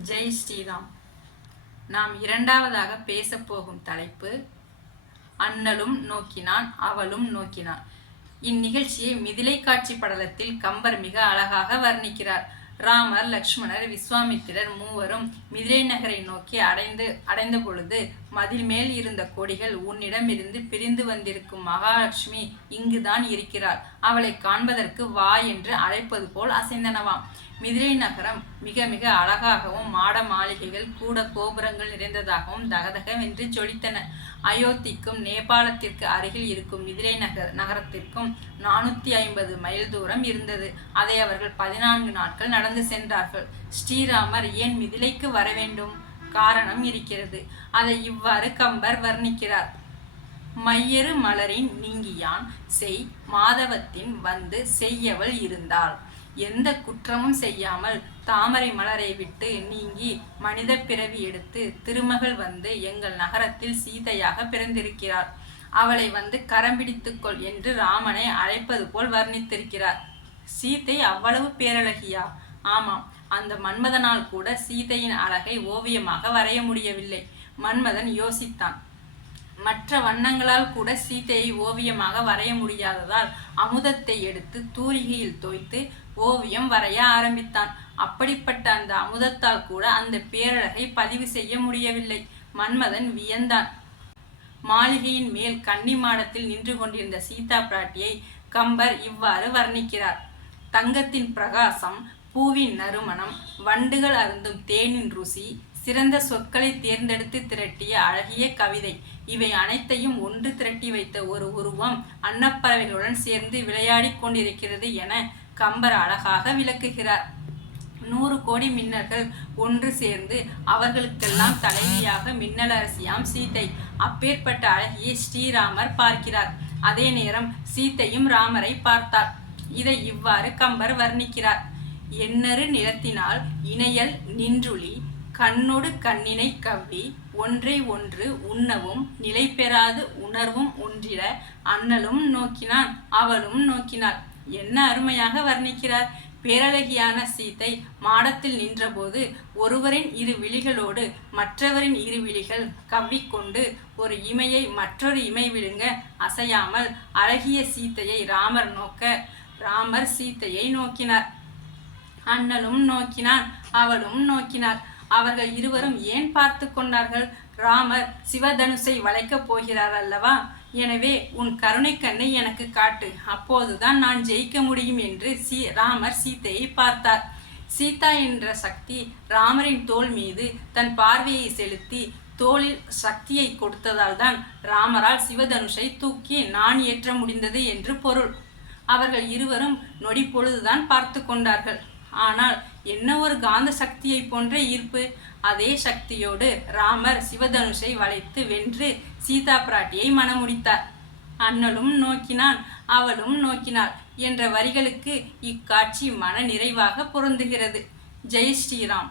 ஜெய் ஸ்ரீராம் நாம் இரண்டாவதாக பேசப் போகும் தலைப்பு அண்ணலும் நோக்கினான் அவளும் நோக்கினான் இந்நிகழ்ச்சியை மிதிலை காட்சி படலத்தில் கம்பர் மிக அழகாக வர்ணிக்கிறார். ராமர் லக்ஷ்மணர் விஸ்வாமித்திரர் மூவரும் மிதிலை நகரை நோக்கி அடைந்து அடைந்த பொழுது மதில் மேல் இருந்த கொடிகள் உன்னிடமிருந்து பிரிந்து வந்திருக்கும் மகாலட்சுமி இங்குதான் இருக்கிறார் அவளை காண்பதற்கு வா என்று அழைப்பது போல் அசைந்தனவாம். மிதிலை நகரம் மிக மிக அழகாகவும் மாட மாளிகைகள் கூட கோபுரங்கள் நிறைந்ததாகவும் தகதகவென்று ஜொலித்தன. அயோத்திக்கும் நேபாளத்திற்கு அருகில் இருக்கும் மிதிரை நகர் நகரத்திற்கும் நானூற்றி ஐம்பது மைல் தூரம் இருந்தது. அதை அவர்கள் பதினான்கு நாட்கள் நடந்து சென்றார்கள். ஸ்ரீராமர் ஏன் மிதிலைக்கு வர வேண்டும்? காரணம் இருக்கிறது. அதை இவ்வாறு கம்பர் வர்ணிக்கிறார். மையறு மலரின் நீங்கியான் செய் மாதவத்தின் வந்து செய்யவள் இருந்தாள். எந்த குற்றமும் செய்யாமல் தாமரை மலரை விட்டு நீங்கி மனித பிறவி எடுத்து திருமகள் வந்து எங்கள் நகரத்தில் சீதையாக பிறந்திருக்கிறார். அவளை வந்து கரம் பிடித்துக்கொள் என்று ராமனை அழைப்பது போல் வர்ணித்திருக்கிறார். சீதை அவ்வளவு பேரழகியா? ஆமாம் அந்த மன்மதனால் கூட சீதையின் அழகை ஓவியமாக வரைய முடியவில்லை. மன்மதன் யோசித்தான் மற்ற வண்ணங்களால் கூட சீதையை ஓவியமாக வரைய முடியாததால் அமுதத்தை எடுத்து தூரிகையில் தோய்த்து ஓவியம் வரைய ஆரம்பித்தான். அப்படிப்பட்ட அந்த அமுதத்தால் கூட அந்த பேரழகை பதிவு செய்ய முடியவில்லை. மன்மதன் வியந்தான். மாளிகையின் மேல் கன்னி மாடத்தில் நின்று கொண்டிருந்த சீதா பிராட்டியை கம்பர் இவ்வாறு வர்ணிக்கிறார். தங்கத்தின் பிரகாசம் பூவின் நறுமணம் வண்டுகள் அருந்தும் தேனின் ருசி சிறந்த சொற்களை தேர்ந்தெடுத்து திரட்டிய அழகிய கவிதை. இவை அனைத்தையும் ஒன்று திரட்டி வைத்த ஒரு உருவம் அன்னப்பறவைகளுடன் சேர்ந்து விளையாடிக் கொண்டிருக்கிறது என கம்பர் அழகாக விளக்குகிறார். நூறு கோடி மின்னர்கள் ஒன்று சேர்ந்து அவர்களுக்கெல்லாம் தலைவியாக மின்னலரசியாம் சீத்தை. அப்பேற்பட்ட அழகியை ஸ்ரீராமர் பார்க்கிறார். அதே நேரம் சீத்தையும் ராமரை பார்த்தார். இதை இவ்வாறு கம்பர் வர்ணிக்கிறார். எண்ணறு நிலத்தினால் இணையல் நின்றுளி கண்ணொடு கண்ணினை கவ்வி ஒன்றை ஒன்று உண்ணவும் நிலை பெறாது உணர்வும் ஒன்றிட அண்ணலும் நோக்கினான் அவளும் நோக்கினாள். என்ன அருமையாக வர்ணிக்கிறார். பேரழகியான சீத்தை மாடத்தில் நின்றபோது ஒருவரின் இரு விழிகளோடு மற்றவரின் இரு விழிகள் கவ்விக்கொண்டு ஒரு இமையை மற்றொரு இமை விழுங்க அசையாமல் அழகிய சீத்தையை ராமர் நோக்க ராமர் சீத்தையை நோக்கினார். அண்ணலும் நோக்கினான் அவளும் நோக்கினார். அவர்கள் இருவரும் ஏன் பார்த்து கொண்டார்கள்? ராமர் சிவதனுசை வளைக்கப் போகிறார் அல்லவா? எனவே உன் கருணை கண்ணை எனக்கு காட்டு. அப்போதுதான் நான் ஜெயிக்க முடியும் என்று சீ ராமர் சீத்தையை பார்த்தார். சீதா என்ற சக்தி ராமரின் தோல் மீது தன் பார்வையை செலுத்தி தோளில் சக்தியை கொடுத்ததால் தான் ராமரால் சிவதனுஷை தூக்கி நான் ஏற்ற முடிந்தது என்று பொருள். அவர்கள் இருவரும் நொடி பொழுதுதான் பார்த்து கொண்டார்கள். ஆனால் என்ன ஒரு காந்த சக்தியை போன்ற ஈர்ப்பு? அதே சக்தியோடு ராமர் சிவதனுஷை வளைத்து வென்று சீதா பிராட்டியை மணமுடித்தார். அண்ணலும் நோக்கினான் அவளும் நோக்கினாள் என்ற வரிகளுக்கு இக்காட்சி மன நிறைவாக பொருந்துகிறது. ஜெய் ஸ்ரீராம்.